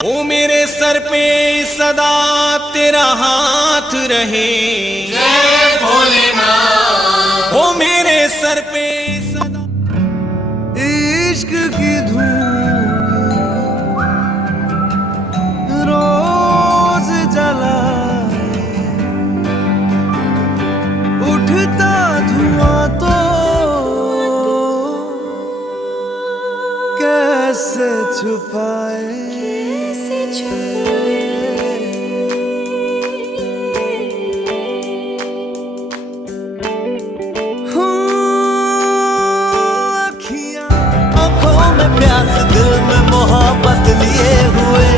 ओ मेरे सर पे सदा तेरा हाथ रहे, जय भोलेनाथ। ओ मेरे सर पे सदा इश्क की धूप रोज जलाए, उठता धुआं तो कैसे छुपाए। प्यास दिल में मोहब्बत लिए हुए,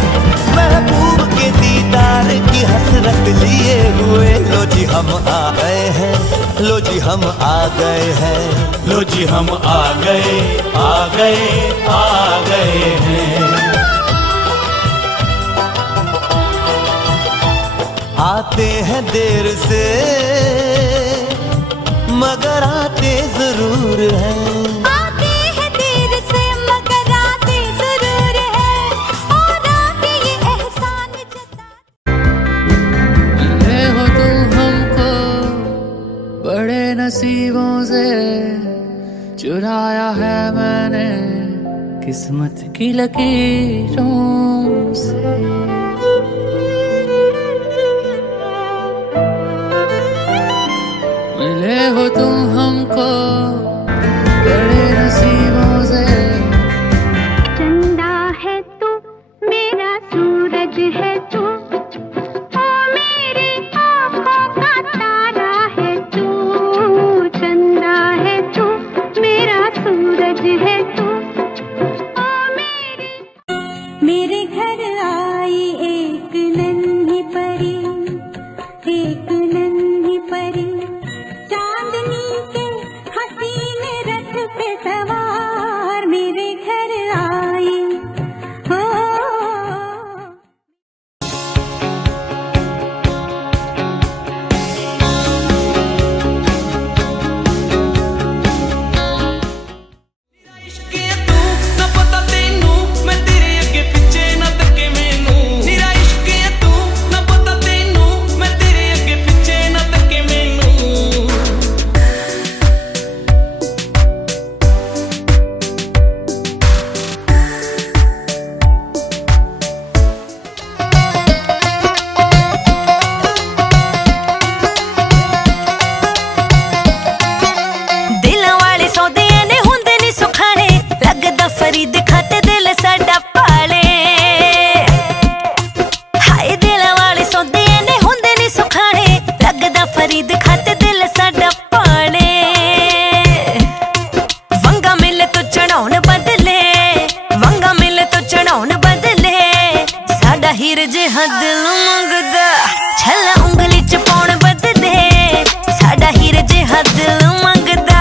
महबूब के दीदार की हसरत लिए हुए। लो जी हम आ गए हैं, लो जी हम आ गए हैं, लो जी हम आ गए, आ गए, आ गए हैं। आते हैं देर से मगर आते जरूर हैं। नसीबों से चुराया है मैंने किस्मत की लकीरों से। मिले हो तुम हमको बड़े नसीबों से। चंदा है तू मेरा सूरज है तू, मेरे घर आई एक नन्ही परी, एक नन्ही परी, चांदनी के हसीन रथ पे सवार मेरे घर आई हो। फरीद खाते दिल साडा पाले, हाय दिल वाले सौदे ने हुंदे नी सुखाने, लगदा फरीद खाते दिल साडा पाले। वंगा मिले तो चढ़ाउन बदले, वंगा मिले तो चढ़ाउन बदले, साडा हीर जिहा दिल मंगदा छल्ला उंगली च पाउण बदले, साडा हीर जिहा दिल मंगदा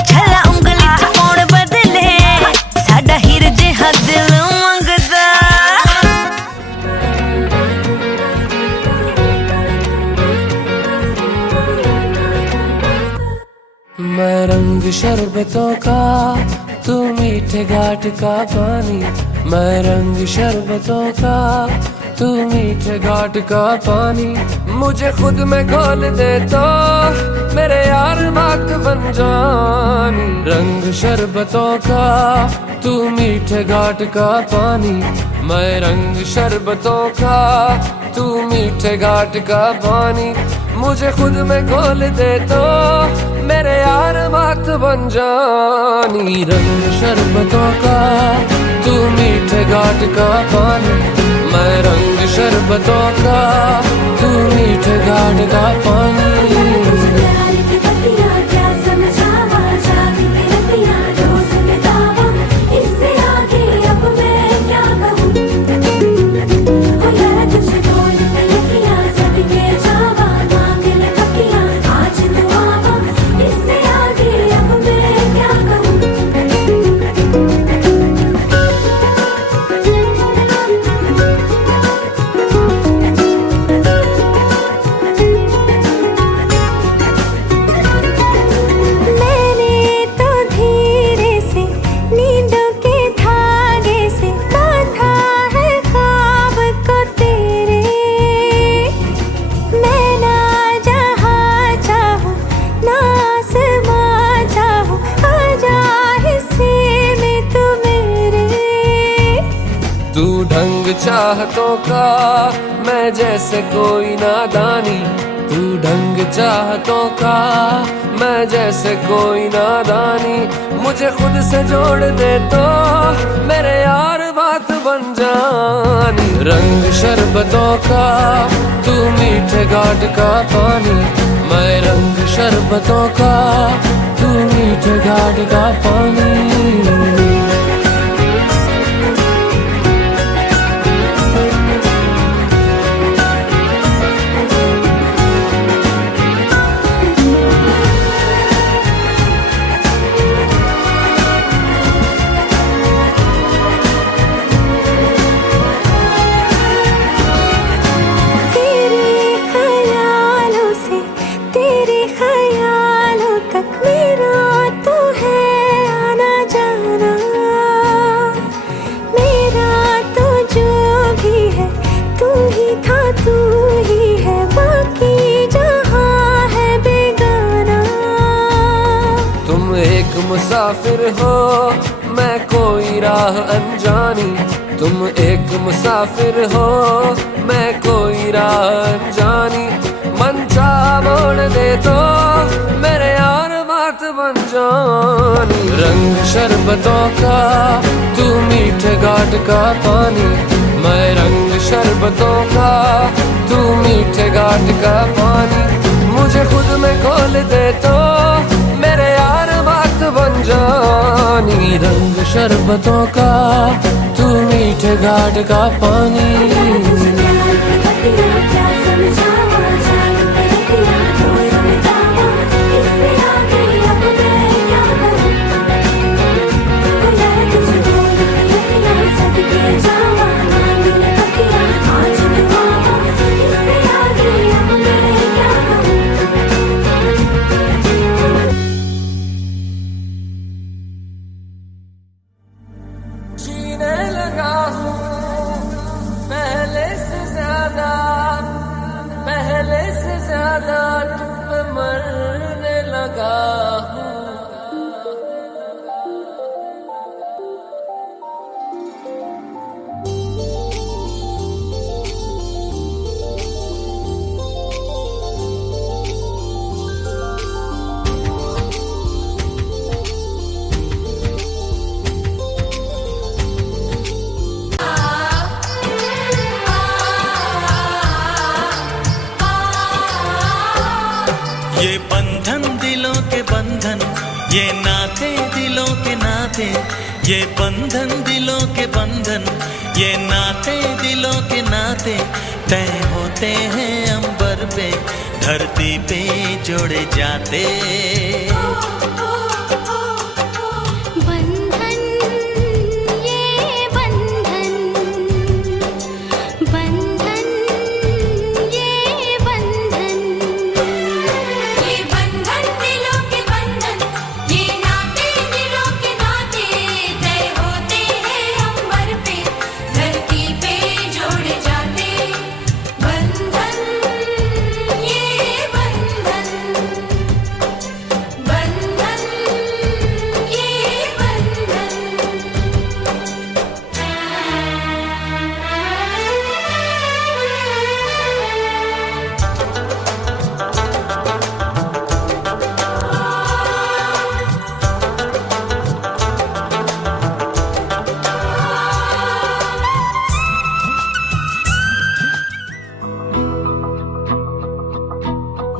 छल्ला उंगली च पाउण बदले, साडा हीर जिहा दिल मंगदा। मैं रंग शरबतों का, तू मीठे घाट का पानी। मैं रंग शरबतों का, तू मीठे घाट का पानी। मुझे खुद में घोल दे तो मेरे यार बात बन जानी। रंग शरबतों का, तू मीठे घाट का पानी। मैं रंग शरबतों का, तू मीठे घाट का पानी। मुझे खुद में घोल दे तो मेरे यार बात बन जानी। रंग शरबतों का, तू मीठे घाट का पानी। मैं रंग शरबतों का, तू मीठे घाट का पानी। तू ढंग चाहतों का, मैं जैसे कोई नादानी। तू ढंग चाहतों का, मैं जैसे कोई नादानी। मुझे खुद से जोड़ दे तो मेरे यार बात बन जानी। रंग शरबतों का, तू मीठे घाट का पानी। मैं रंग शरबतों का, तू मीठे घाट का पानी। मुसाफिर हो, मैं कोई राह अनजानी। तुम एक मुसाफिर हो, मैं कोई राह अनजानी। मन चाह बोल दे तो मेरे यार बात बन जानी। रंग शरबतों का, तू मीठे घाट का पानी। मैं रंग शरबतों का, तू मीठे घाट का पानी। मुझे खुद में खोल दे तो मेरे यार बात बन जानी। रंग शरबतों का, तू मीठे घाट का पानी। जीने लगा हूँ पहले से ज्यादा तुम पे मरने लगा हूँ। ये बंधन दिलों के बंधन, ये नाते दिलों के नाते। ये बंधन दिलों के बंधन, ये नाते दिलों के नाते। तय होते हैं अंबर पे, धरती पे जोड़े जाते।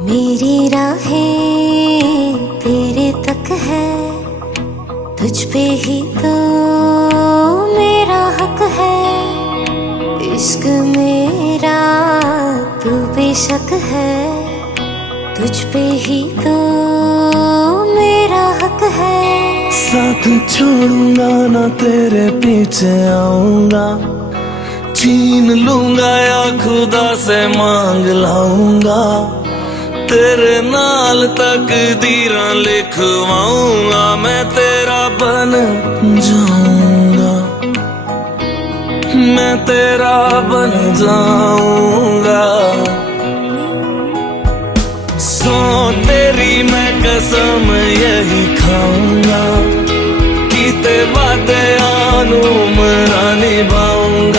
मेरी राहें तेरे तक है, तुझ पे ही तो मेरा हक है। इश्क मेरा तू बेशक है, तुझ पे ही तो मेरा हक है। साथ छोड़ूंगा ना तेरे पीछे आऊंगा, छीन लूंगा या खुदा से मांग लाऊंगा। तेरे नाल तकदीरां लिखवाऊंगा, मैं तेरा बन जाऊंगा, मैं तेरा बन जाऊंगा। सो तेरी मैं कसम यही खाऊंगा, कीते वादे आनू मरा निभाऊंगा।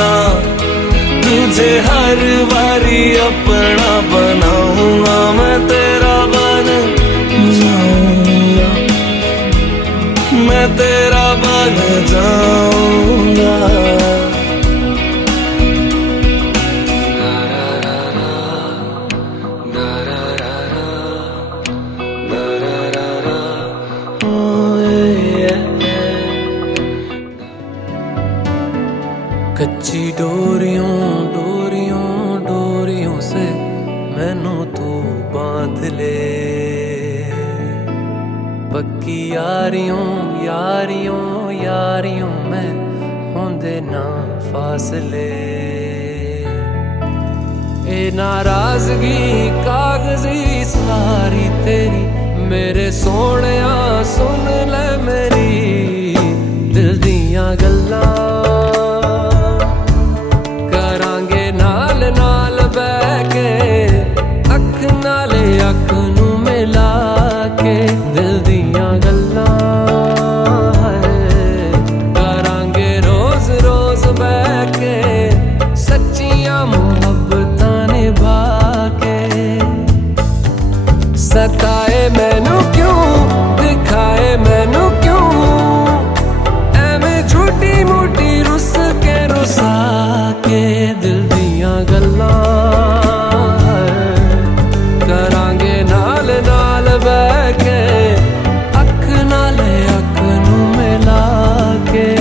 तुझे हर बारी अपना बनाऊंगा, मैं तेरा बन जाऊंगा, मैं तेरा बन जाऊंगा। कच्ची डोरियों डोरियों डोरियों से मैनू तू बांध ले, पक्की यारियों यारियों यारियों में होंदे ना फासले। ए नाराजगी कागजी सारी तेरी, मेरे सोहणिया सुन ले मेरी दिल दियां गल्लां, अख नू मिला के दिल दियां गल्लां करांगे रोज रोज बैठ के, सच्चियां मुहब्बतां निभा के। सताए मैनू क्यों दिखाए मैनू क्यों, एवें झूठी मूठी रुस के रुसा के दिल दियां गल्लां करांगे नाल नाल बैठ के, अख नाल अख नू मिला के।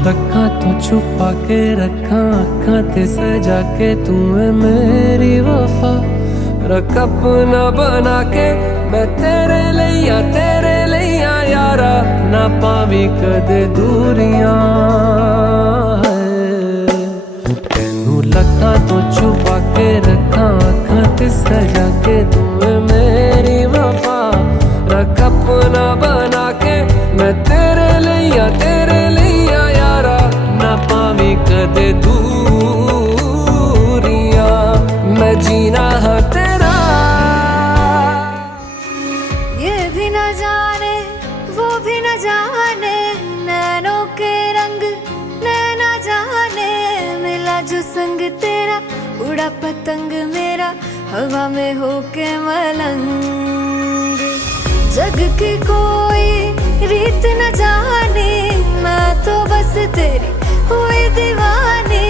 लखा तो छुपा के रखा अखा ते सजा के, तू है मेरी वफा रख अपना बना के, मैं तेरे लिया यारा ना पावी कदे दूरियां। तेनू लखा तो छुपा के रखा अखा ते सजा के, तू है मेरी वफा रख अपना बना के, मैं तेरे लिया यारा ना पावी कदे दूरियां, मैं जीना है तेरा। ये भी न जाने वो भी न जाने, नैनों के रंग नैना जाने, मिला जो संग तेरा उड़ा पतंग मेरा हवा में होके मलंग। जग की कोई रीत न जाने, मैं तो बस तेरी हुई दीवानी,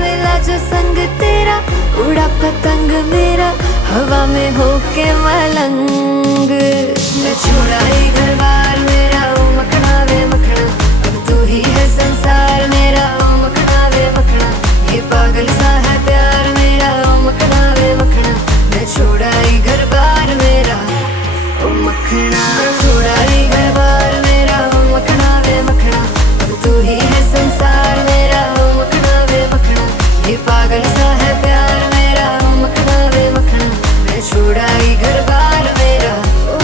मिला जो संग तेरा उड़ा पतंग मेरा हवा में होके मलंग। मैं छोड़ाई घर बार मेरा ओ मखना वे मखना, अब तू ही है संसार मेरा ओ मखना वे मखना, ये पागल सा है प्यार मेरा ओ मखना वे मखना। मैं छोड़ाई घर बार मेरा ओ मखना, छोड़ाई घर बार मेरा ओ मखना वे मखना, अब तू ही है संसार मेरा ओ मखना वे मखना, ये पागल सा है प्यार मेरा ओ मखना वे मखना। मैं छोड़ाई घर बार मेरा ओ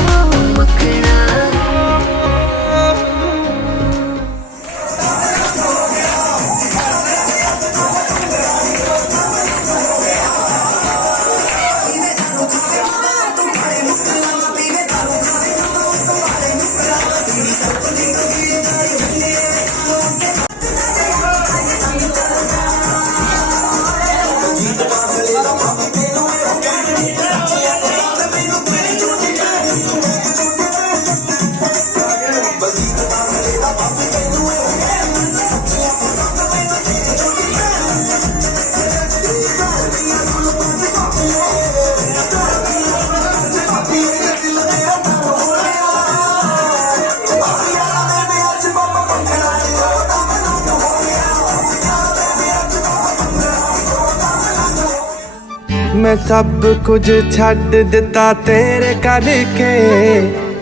मखना। मैं सब कुछ छड्ड दिता तेरे करके,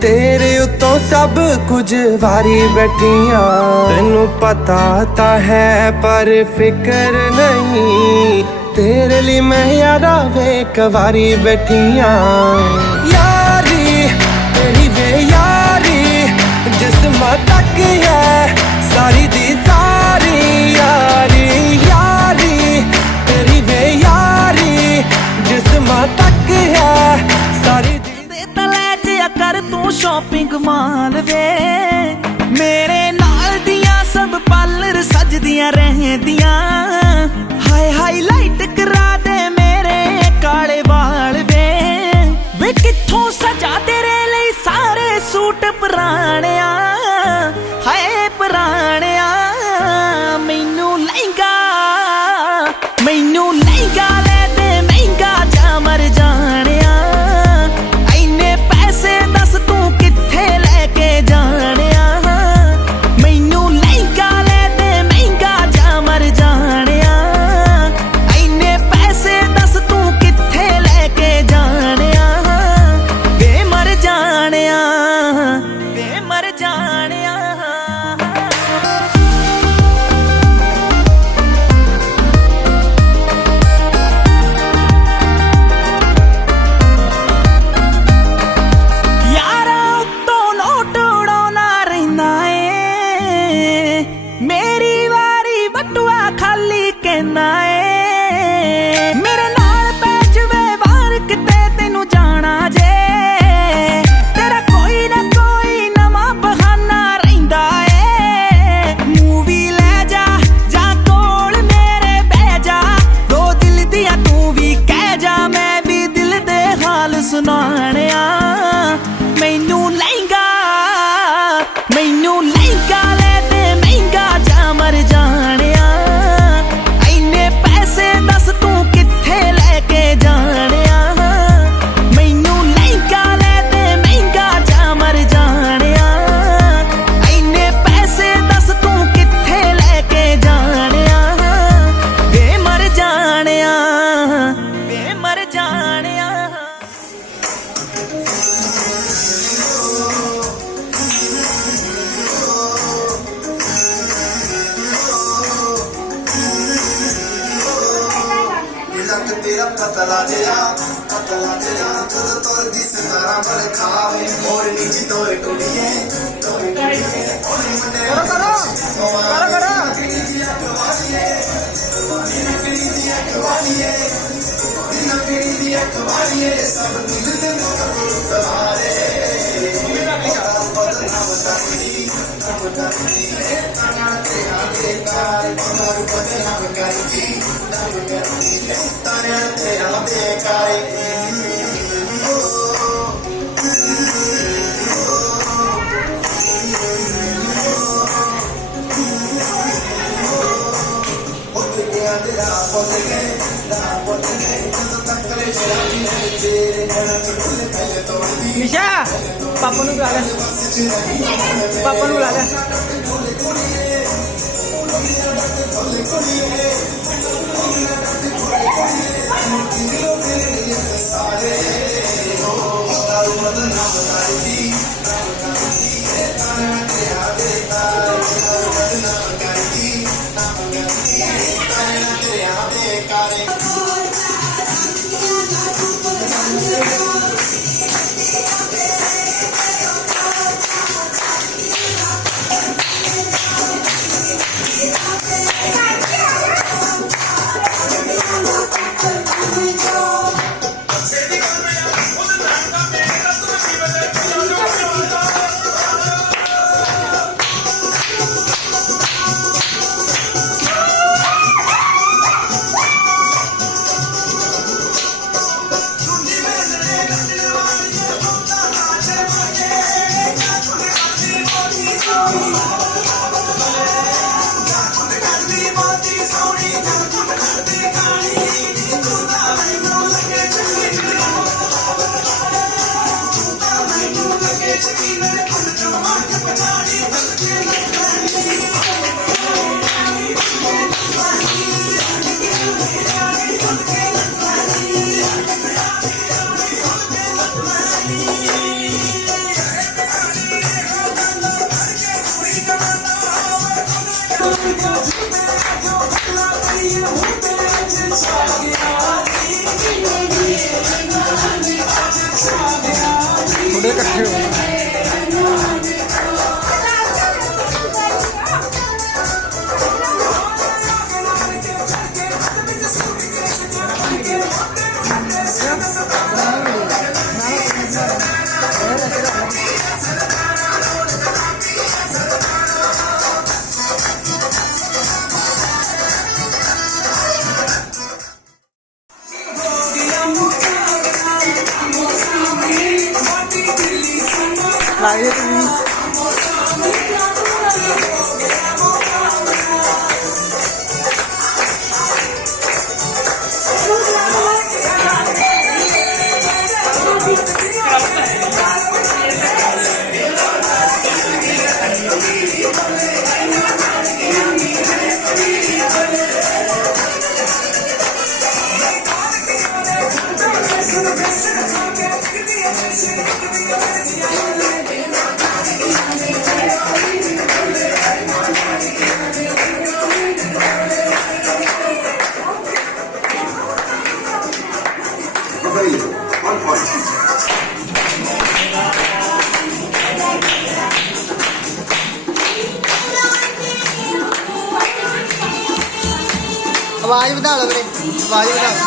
तेरे उतों सब कुछ वारी बैठियां। तेनू पता ता है पर फिक्र नहीं, तेरे लिए मैं यारा वे कवारी बैठियां। यारी तेरी वे लिया कर तू शॉपिंग माल वे मेरे नाल दियां सब पार्लर सजदियां रहंदियां हाय हाईलाइट करा दे मेरे काले वाल वे कित्थों सजा तेरे लिए सारे सूट पुराणिया हाय पुराणिया मैनू लहंगा ले दे महंगा जा मर जानिया इन्ने पैसे दस तू कित्थे लेके जानिया मैनू लहंगा ले दे महंगा जा मर जानिया इन्ने पैसे दस तू कित्थे लेके जानिया वे मर जानिया वे मर जानिया मेरे नाल पै जवे वार किते तेनू जाना जे तेरा कोई ना कोई नवा बहाना रहिंदा ए मूवी ले जा कोल मेरे बह जा दो दिल दिया तू भी कह जा मैं भी दिल दे हाल सुनाणिया मैनू लहंगा ले दे महंगा जा मर जानिया दस तू कित्थे लेके जानिया मैनू लहंगा ले दे महंगा जा मर जानिया इन्ने पैसे दस तू कित्थे लेके जानिया वे मर जानिया वे मर जानिया तेरा पतला जिया तुझ तोर दिस तारा बल खावे और नीची तोर कुड़िए और मुंडे करो कवालिए सब दिल दे तवारे निशा पापा नु बुला ले थोड़े इकट्ठे हो आवाज बता लो मेरे, आवाज बता लो।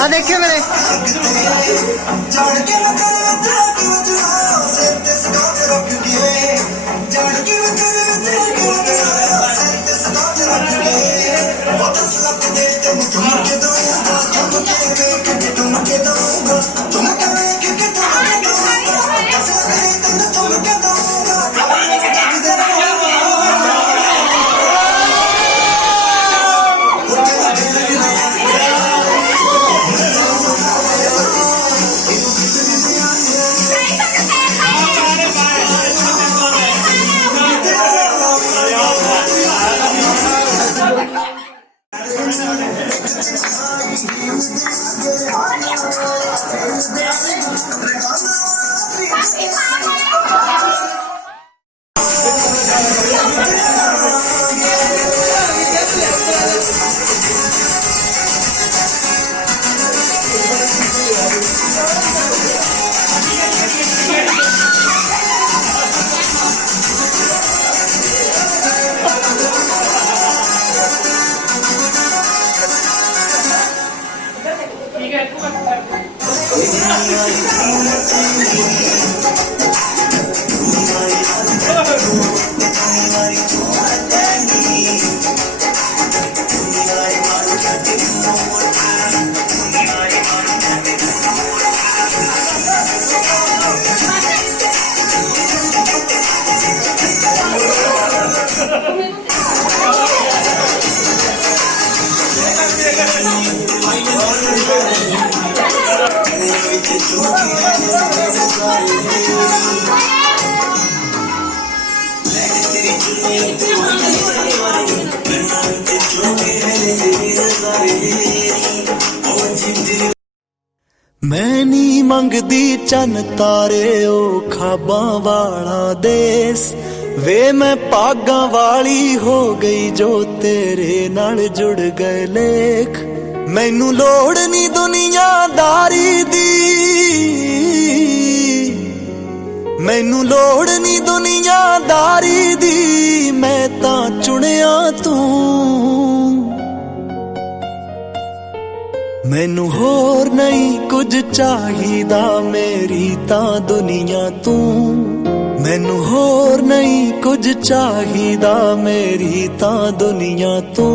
ਆ ਦੇਖਿਓ ਮੇਰੇ ਜਾਣ ਕੇ ਮੈਂ ਕਰ ਤੇ ਵਜਾ ਸਿਰ ਤੇ ਸਕਾਚ ਰੱਖ ਕੇ ਜਾਣ ਕੇ ਮੈਂ ਕਰ ਤੇ ਵਜਾ ਸਿਰ ਤੇ ਸਕਾਚ ਰੱਖ ਕੇ ਉਹ 10 ਲੱਖ ਦੇ ਤੇ ਮੁਝਮ ਕੇ ਦਊਂਗਾ ਤੁਮ ਕੇ ਵੇਖ ਕੇ ਤੁਮ ਕੇ ਦਊਂਗਾ ਤੁਮ ਕੇ ਵੇਖ ਕੇ ਤੁਮ ਕੇ ਦਊਂਗਾ 10 ਲੱਖ ਦੇ ਤੇ ਤੁਮ ਕੇ ਦਊਂਗਾ ਜੱਗ ਦੇ मैं नी मंगदी चन तारे ओ खाबां वाला देस वे मैं भागां वाली हो गई जो तेरे नाल जुड़ गए लेख मैनू लोड़ नी दुनियादारी दी मैनू लोड़ नी दुनियादारी दी मैं तां चुनिया तू मैनू होर नहीं कुछ चाहिदा मेरी तां दुनिया तू मैनू होर नहीं कुछ चाहिदा मेरी तां दुनिया तू